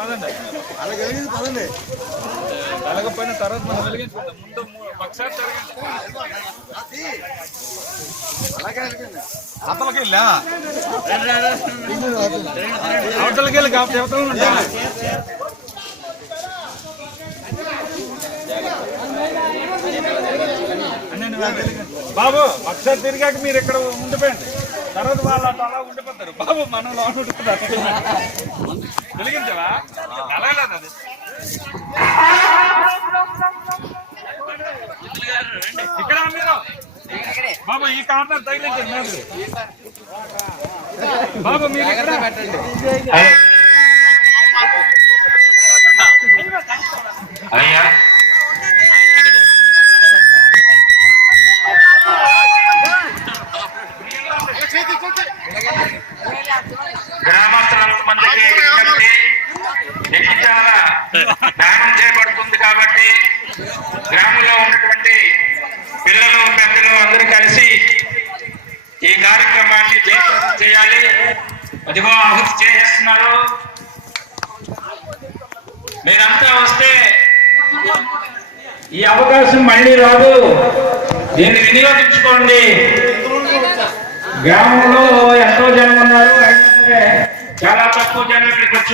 పదండి వెలగపోయిన తర్వాత మనం వెలిగించుకుందాం. ముందు ఒకసారి అవతలకి వెళ్ళా అవతలకి వెళ్ళి కాబట్టి అవతల ఉంటా. బాబు ఒకసారి తిరిగాక మీరు ఇక్కడ ఉండిపోయండి, తర్వాత వాళ్ళు అలా ఉండిపోతారు. బాబు మనం లోన్ ఉండిపోతారు. వెలిగించవా అలాగలేదు అది. ఇక్కడ మీరు బాబు ఈ కార్నర్ తగిలించండి మీరు. బాబు మీరు ఇక్కడ పెట్టండి. అయ్యా గ్రామస్తులంతమందికి యజ్ఞశాల దానం చేయబడుతుంది కాబట్టి గ్రామంలో ఉన్నటువంటి పిల్లలు పెద్దలు అందరూ కలిసి ఈ కార్యక్రమాన్ని జయప్రదం చేయాలి. అదిగో ఆహుతి చేసేస్తున్నారు. మీరంతా వస్తే ఈ అవకాశం మళ్ళీ రాదు, దీన్ని వినియోగించుకోండి. గ్రామంలో ఎంతో జనం ఉన్నారు, అయితే చాలా తక్కువ జనం ఇక్కడికి వచ్చి